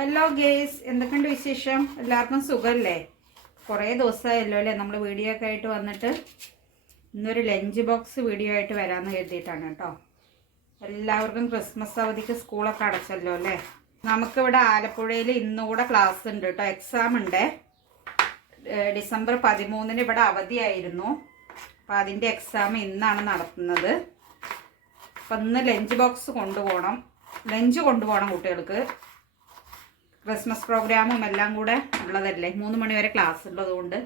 Hello guys എന്തൊക്കെയുണ്ട് വിശേഷം? എല്ലാവർക്കും സുഖമല്ലേ കുറേ ദിവസമായല്ലോ അല്ലേ? നമ്മൾ വീഡിയോ ഒക്കെ ആയിട്ട് വന്നിട്ട് ഇന്നൊരു ലഞ്ച് ബോക്സ് വീഡിയോ ആയിട്ട് വരാമെന്ന് കരുതിയിട്ടാണ് കേട്ടോ. എല്ലാവർക്കും ക്രിസ്മസ് അവധിക്ക് സ്കൂളൊക്കെ അടച്ചല്ലോ അല്ലേ? നമുക്കിവിടെ ആലപ്പുഴയിൽ ഇന്നുകൂടെ ക്ലാസ് ഉണ്ട് കേട്ടോ. എക്സാം ഉണ്ട്. ഡിസംബർ പതിമൂന്നിന് ഇവിടെ അവധിയായിരുന്നു. അപ്പം അതിന്റെ എക്സാം ഇന്നാണ് നടത്തുന്നത്. അപ്പം ഇന്ന് ലഞ്ച് ബോക്സ് കൊണ്ടുപോകണം. ലഞ്ച് കൊണ്ടുപോകണം കുട്ടികൾക്ക്. ക്രിസ്മസ് പ്രോഗ്രാമും എല്ലാം കൂടെ ഉള്ളതല്ലേ? മൂന്ന് മണിവരെ ക്ലാസ് ഉള്ളതുകൊണ്ട്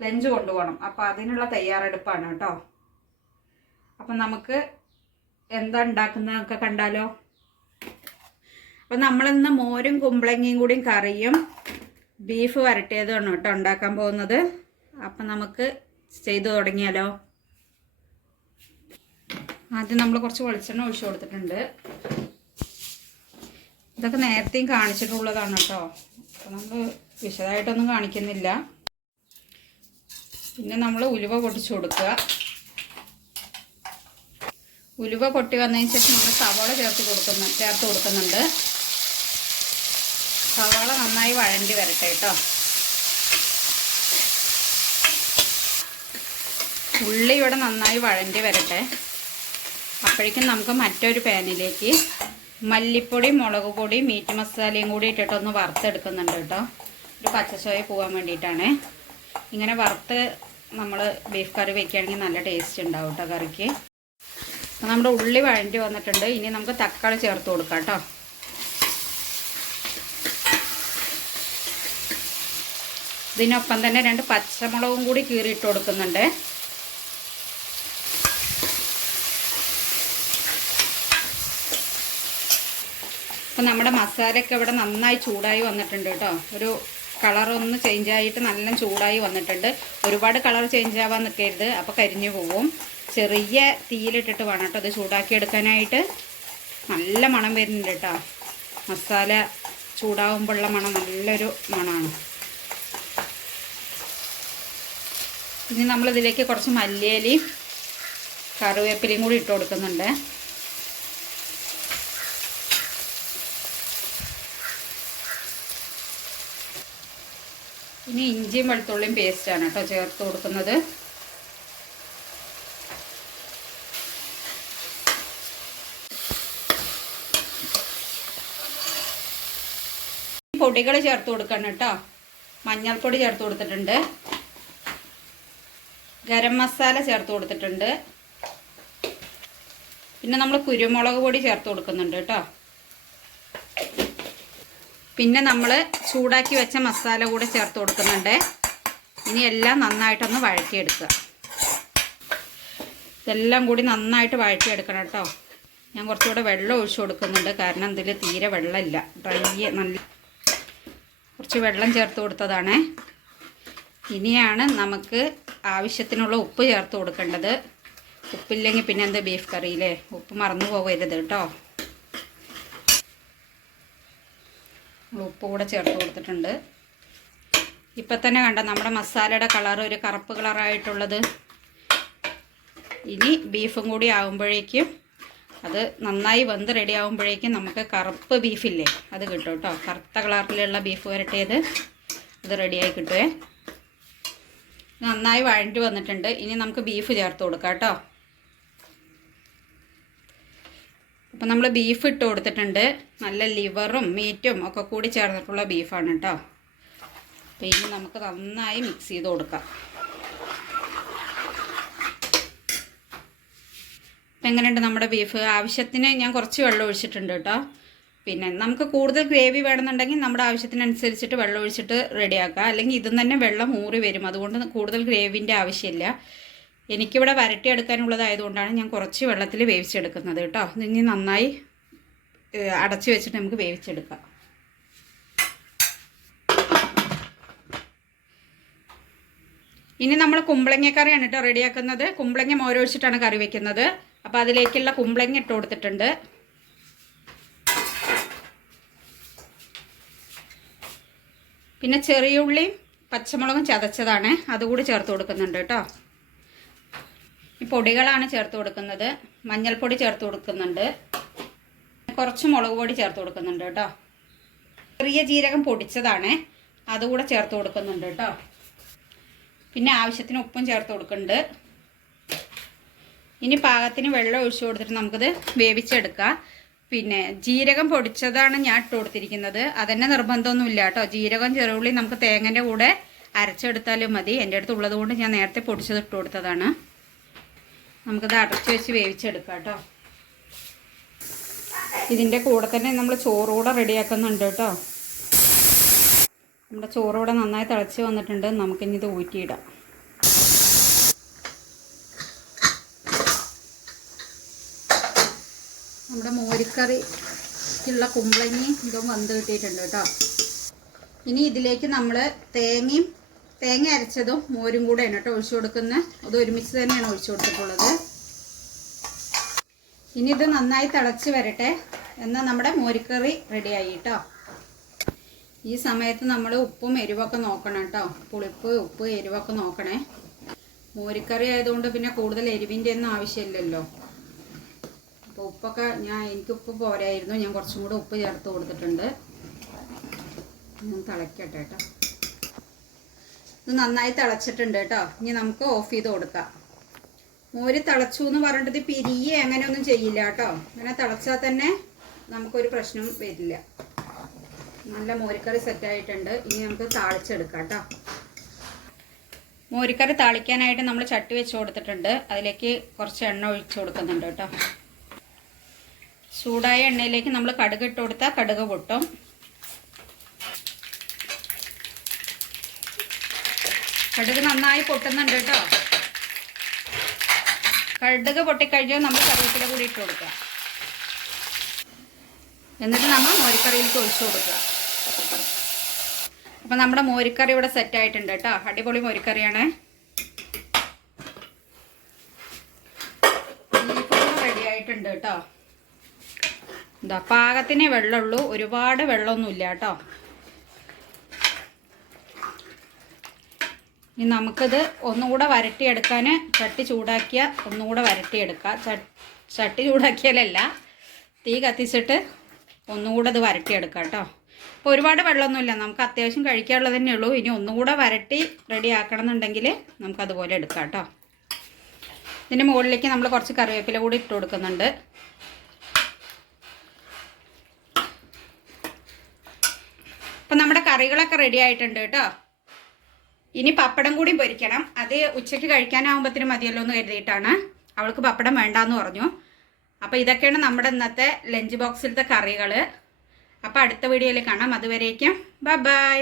ലഞ്ച് കൊണ്ടുപോകണം. അപ്പോൾ അതിനുള്ള തയ്യാറെടുപ്പാണ് കേട്ടോ. അപ്പം നമുക്ക് എന്താ ഉണ്ടാക്കുന്നതൊക്കെ കണ്ടാലോ? അപ്പം നമ്മളിന്ന് മോരും കുമ്പളങ്ങയും കൂടിയും കറിയും ബീഫ് വരട്ടിയതാണ് കേട്ടോ ഉണ്ടാക്കാൻ പോകുന്നത്. അപ്പം നമുക്ക് ചെയ്തു തുടങ്ങിയാലോ? ആദ്യം നമ്മൾ കുറച്ച് വെളിച്ചെണ്ണ ഒഴിച്ചു കൊടുത്തിട്ടുണ്ട്. ഇതൊക്കെ നേരത്തെയും കാണിച്ചിട്ടുള്ളതാണ് കേട്ടോ. അപ്പോൾ നമ്മൾ വിശദമായിട്ടൊന്നും കാണിക്കുന്നില്ല. പിന്നെ നമ്മൾ ഉലുവ പൊട്ടിച്ചു കൊടുക്കുക. ഉലുവ പൊട്ടി വന്നതിന് ശേഷം നമ്മൾ സവാള ചേർത്ത് കൊടുക്കുന്നു ചേർത്ത് കൊടുക്കുന്നുണ്ട്. സവാള നന്നായി വഴണ്ടി വരട്ടെ കേട്ടോ. ഉള്ളി ഇവിടെ നന്നായി വഴണ്ടി വരട്ടെ. അപ്പോഴേക്കും നമുക്ക് മറ്റൊരു പാനിലേക്ക് മല്ലിപ്പൊടി മുളക് പൊടി മീറ്റ് മസാലയും കൂടി ഇട്ടിട്ടൊന്ന് വറുത്തെടുക്കുന്നുണ്ട് കേട്ടോ. ഒരു പച്ചച്ചോയ പോകാൻ വേണ്ടിയിട്ടാണ്. ഇങ്ങനെ വറുത്ത് നമ്മൾ ബീഫ് കറി വയ്ക്കുകയാണെങ്കിൽ നല്ല ടേസ്റ്റ് ഉണ്ടാവും കേട്ടോ കറിക്ക്. അപ്പോൾ നമ്മുടെ ഉള്ളി വഴണ്ടി വന്നിട്ടുണ്ട്. ഇനി നമുക്ക് തക്കാളി ചേർത്ത് കൊടുക്കാം കേട്ടോ. ഇതിനൊപ്പം തന്നെ രണ്ട് പച്ചമുളകും കൂടി കീറിയിട്ട് കൊടുക്കുന്നുണ്ട്. അപ്പം നമ്മുടെ മസാലയൊക്കെ ഇവിടെ നന്നായി ചൂടായി വന്നിട്ടുണ്ട് കേട്ടോ. ഒരു കളറൊന്ന് ചേഞ്ച് ആയിട്ട് നല്ല ചൂടായി വന്നിട്ടുണ്ട്. ഒരുപാട് കളർ ചേഞ്ച് ആവാൻ നിൽക്കരുത്. അപ്പോൾ കരിഞ്ഞു പോവും. ചെറിയ തീയിലിട്ടിട്ട് വേണം കേട്ടോ അത് ചൂടാക്കി എടുക്കാനായിട്ട്. നല്ല മണം വരുന്നുണ്ട് കേട്ടോ. മസാല ചൂടാവുമ്പോഴുള്ള മണം നല്ലൊരു മണമാണ്. ഇനി നമ്മളിതിലേക്ക് കുറച്ച് മല്ലിയിലയും കറിവേപ്പിലയും കൂടി ഇട്ട് കൊടുക്കുന്നുണ്ട്. ഇനി ഇഞ്ചിയും വെളുത്തുള്ളിയും പേസ്റ്റാണ് കേട്ടോ ചേർത്ത് കൊടുക്കുന്നത്. പൊടികൾ ചേർത്ത് കൊടുക്കണം കേട്ടോ. മഞ്ഞൾപ്പൊടി ചേർത്ത് കൊടുത്തിട്ടുണ്ട്. ഗരം മസാല ചേർത്ത് കൊടുത്തിട്ടുണ്ട്. പിന്നെ നമ്മൾ കുരുമുളക് പൊടി ചേർത്ത് കൊടുക്കുന്നുണ്ട് കേട്ടോ. പിന്നെ നമ്മൾ ചൂടാക്കി വെച്ച മസാല കൂടെ ചേർത്ത് കൊടുക്കുന്നുണ്ട്. ഇനി എല്ലാം നന്നായിട്ടൊന്ന് വഴറ്റിയെടുക്കുക. ഇതെല്ലാം കൂടി നന്നായിട്ട് വഴറ്റിയെടുക്കണം കേട്ടോ. ഞാൻ കുറച്ചുകൂടെ വെള്ളം ഒഴിച്ചു കൊടുക്കുന്നുണ്ട്. കാരണം ഇതിൽ തീരെ വെള്ളമില്ല. ഡ്രൈ നല്ല കുറച്ച് വെള്ളം ചേർത്ത് കൊടുത്തതാണ്. ഇനിയാണ് നമുക്ക് ആവശ്യത്തിനുള്ള ഉപ്പ് ചേർത്ത് കൊടുക്കേണ്ടത്. ഉപ്പില്ലെങ്കിൽ പിന്നെ എന്ത് ബീഫ് കറിയില്ലേ? ഉപ്പ് മറന്നു പോകരുത് കേട്ടോ. ഉപ്പ് കൂടെ ചേർത്ത് കൊടുത്തിട്ടുണ്ട്. ഇപ്പം തന്നെ കണ്ട നമ്മുടെ മസാലയുടെ കളർ ഒരു കറുപ്പ് കളറായിട്ടുള്ളത്. ഇനി ബീഫും കൂടി ആകുമ്പോഴേക്കും അത് നന്നായി വെന്ത് റെഡി ആകുമ്പോഴേക്കും നമുക്ക് കറുപ്പ് ബീഫില്ലേ അത് കിട്ടും കേട്ടോ. കറുത്ത കളറിലുള്ള ബീഫ് വരട്ടിയത് അത് റെഡിയായി കിട്ടുമേ നന്നായി വഴണ്ടി വന്നിട്ടുണ്ട്. ഇനി നമുക്ക് ബീഫ് ചേർത്ത് കൊടുക്കാം കേട്ടോ. അപ്പം നമ്മൾ ബീഫ് ഇട്ട് കൊടുത്തിട്ടുണ്ട്. നല്ല ലിവറും മീറ്റും ഒക്കെ കൂടി ചേർന്നിട്ടുള്ള ബീഫാണ് കേട്ടോ അപ്പോൾ ഇനി നമുക്ക് നന്നായി മിക്സ് ചെയ്ത് കൊടുക്കാം. അപ്പം എങ്ങനെയുണ്ട് നമ്മുടെ ബീഫ് ആവശ്യത്തിന് ഞാൻ കുറച്ച് വെള്ളം ഒഴിച്ചിട്ടുണ്ട് കേട്ടോ പിന്നെ നമുക്ക് കൂടുതൽ ഗ്രേവി വേണമെന്നുണ്ടെങ്കിൽ നമ്മുടെ ആവശ്യത്തിനനുസരിച്ചിട്ട് വെള്ളം ഒഴിച്ചിട്ട് റെഡിയാക്കുക അല്ലെങ്കിൽ ഇതും തന്നെ വെള്ളം ഊറി വരും. അതുകൊണ്ട് കൂടുതൽ ഗ്രേവിന്റെ ആവശ്യമില്ല. എനിക്കിവിടെ വരട്ടിയെടുക്കാനുള്ളതായതുകൊണ്ടാണ് ഞാൻ കുറച്ച് വെള്ളത്തിൽ വേവിച്ചെടുക്കുന്നത് കേട്ടോ. ഇനി നന്നായി അടച്ചു വെച്ചിട്ട് നമുക്ക് വേവിച്ചെടുക്കാം. ഇനി നമ്മൾ കുമ്പളങ്ങ കറിയാണ് കേട്ടോ റെഡിയാക്കുന്നത്. കുമ്പളങ്ങ മോരൊഴിച്ചിട്ടാണ് കറി വെക്കുന്നത്. അപ്പോൾ അതിലേക്കുള്ള കുമ്പളങ്ങ ഇട്ട് കൊടുത്തിട്ടുണ്ട്. പിന്നെ ചെറിയ ഉള്ളിയും പച്ചമുളകും ചതച്ചതാണ്. അതുകൂടി ചേർത്ത് കൊടുക്കുന്നുണ്ട് കേട്ടോ. ഈ പൊടികളാണ് ചേർത്ത് കൊടുക്കുന്നത്. മഞ്ഞൾപ്പൊടി ചേർത്ത് കൊടുക്കുന്നുണ്ട്. കുറച്ച് മുളക് പൊടി ചേർത്ത് കൊടുക്കുന്നുണ്ട് കേട്ടോ. ചെറിയ ജീരകം പൊടിച്ചതാണ്. അതുകൂടെ ചേർത്ത് കൊടുക്കുന്നുണ്ട് കേട്ടോ. പിന്നെ ആവശ്യത്തിന് ഉപ്പും ചേർത്ത് കൊടുക്കുന്നുണ്ട്. ഇനി പാകത്തിന് വെള്ളം ഒഴിച്ചു കൊടുത്തിട്ട് നമുക്കിത് വേവിച്ചെടുക്കാം. പിന്നെ ജീരകം പൊടിച്ചതാണ് ഞാൻ ഇട്ട് കൊടുത്തിരിക്കുന്നത്. അതന്നെ നിർബന്ധമൊന്നുമില്ല കേട്ടോ. ജീരകം ചെറുള്ളി നമുക്ക് തേങ്ങന്റെ കൂടെ അരച്ചെടുത്താലും മതി. എന്റെ അടുത്ത് ഉള്ളത് കൊണ്ട് ഞാൻ നേരത്തെ പൊടിച്ചത് ഇട്ട് കൊടുത്തതാണ്. നമുക്കിത് അടച്ചു വെച്ച് വേവിച്ചെടുക്കാം കേട്ടോ. ഇതിന്റെ കൂടെ തന്നെ നമ്മൾ ചോറൂടെ റെഡിയാക്കുന്നുണ്ട് കേട്ടോ. നമ്മുടെ ചോറൂടെ നന്നായി തിളച്ച് വന്നിട്ടുണ്ട്. നമുക്കിനി ഇത് ഊറ്റിയിടാം. നമ്മുടെ മോരിക്കറിക്കുള്ള കുമ്പളങ്ങി ഇതും വന്ന് കിട്ടിയിട്ടുണ്ട് കേട്ടോ. ഇനി ഇതിലേക്ക് നമ്മൾ തേങ്ങയും തേങ്ങ അരച്ചതും മോരും കൂടെയാണ് കേട്ടോ ഒഴിച്ചു കൊടുക്കുന്നത്. അത് ഒരുമിച്ച് തന്നെയാണ് ഒഴിച്ചു കൊടുത്തിട്ടുള്ളത്. ഇനി ഇത് നന്നായി തിളച്ച് വരട്ടെ. എന്നാൽ നമ്മുടെ മോരിക്കറി റെഡിയായി കേട്ടോ. ഈ സമയത്ത് നമ്മൾ ഉപ്പും എരിവൊക്കെ നോക്കണം കേട്ടോ. പുളിപ്പ് ഉപ്പ് എരിവൊക്കെ നോക്കണേ. മോരിക്കറി ആയതുകൊണ്ട് പിന്നെ കൂടുതൽ എരിവിന്റെ ഒന്നും ആവശ്യമില്ലല്ലോ. അപ്പോൾ ഉപ്പൊക്കെ ഞാൻ എനിക്ക് ഉപ്പ് പോരായിരുന്നു. ഞാൻ കുറച്ചും കൂടെ ഉപ്പ് ചേർത്ത് കൊടുത്തിട്ടുണ്ട്. ഞാൻ തിളയ്ക്കട്ടെ കേട്ടോ. ഇത് നന്നായി തിളച്ചിട്ടുണ്ട് കേട്ടോ. ഇനി നമുക്ക് ഓഫ് ചെയ്ത് കൊടുക്കാം. മോര് തിളച്ചു എന്ന് പറഞ്ഞിട്ട് പിരിയെ അങ്ങനെയൊന്നും ചെയ്യില്ല കേട്ടോ. അങ്ങനെ തിളച്ചാൽ തന്നെ നമുക്കൊരു പ്രശ്നം വരില്ല. നല്ല മോരിക്കറി സെറ്റായിട്ടുണ്ട് ഇനി നമുക്ക് താളിച്ചെടുക്കാം കേട്ടോ. മോരിക്കറി താളിക്കാനായിട്ട് നമ്മൾ ചട്ടി വെച്ച് കൊടുത്തിട്ടുണ്ട്. അതിലേക്ക് കുറച്ച് എണ്ണ ഒഴിച്ചു കൊടുക്കുന്നുണ്ട് കേട്ടോ. ചൂടായ എണ്ണയിലേക്ക് നമ്മൾ കടുക് ഇട്ട് കൊടുത്താൽ കടുക് പൊട്ടും. കടുക് നന്നായി പൊട്ടുന്നുണ്ട് കേട്ടോ. കടുക് പൊട്ടിക്കഴിഞ്ഞാൽ നമ്മൾ കറിവേപ്പില കൂടി ഇട്ട് കൊടുക്കുക. എന്നിട്ട് നമ്മൾ മോരിക്കറിയിലേക്ക് ഒഴിച്ചു കൊടുക്കുക. അപ്പം നമ്മുടെ മോരിക്കറി ഇവിടെ സെറ്റ് ആയിട്ടുണ്ട് കേട്ടോ. അടിപൊളി മോരിക്കറിയാണ്. റെഡി ആയിട്ടുണ്ട് കേട്ടോ. എന്താ പാകത്തിനേ വെള്ളമുള്ളൂ. ഒരുപാട് വെള്ളമൊന്നുമില്ല കേട്ടോ. ഇനി നമുക്കിത് ഒന്നുകൂടെ വരട്ടിയെടുക്കാൻ ചട്ടി ചൂടാക്കിയ ഒന്നുകൂടെ വരട്ടിയെടുക്കുക ചട്ടി ചൂടാക്കിയാലല്ല തീ കത്തിച്ചിട്ട് ഒന്നുകൂടെ ഇത് വരട്ടിയെടുക്കാം കേട്ടോ. അപ്പോൾ ഒരുപാട് വെള്ളമൊന്നുമില്ല നമുക്ക് അത്യാവശ്യം കഴിക്കാനുള്ളത് തന്നെ ഉള്ളൂ. ഇനി ഒന്നുകൂടെ വരട്ടി റെഡി ആക്കണം എന്നുണ്ടെങ്കിൽ നമുക്കതുപോലെ എടുക്കാം കേട്ടോ. ഇതിന്റെ മുകളിലേക്ക് നമ്മൾ കുറച്ച് കറിവേപ്പില കൂടി ഇട്ട് കൊടുക്കുന്നുണ്ട്. അപ്പം നമ്മുടെ കറികളൊക്കെ റെഡി ആയിട്ടുണ്ട് കേട്ടോ. ഇനി പപ്പടം കൂടി പൊരിക്കണം. അത് ഉച്ചയ്ക്ക് കഴിക്കാനാവുമ്പത്തിന് മതിയല്ലോ എന്ന് കരുതിയിട്ടാണ്. അവൾക്ക് പപ്പടം വേണ്ടാന്ന് പറഞ്ഞു. അപ്പോൾ ഇതൊക്കെയാണ് നമ്മുടെ ഇന്നത്തെ ലഞ്ച് ബോക്സിലത്തെ കറികൾ അപ്പോൾ അടുത്ത വീഡിയോയിൽ കാണാം. അതുവരേക്കും ബൈ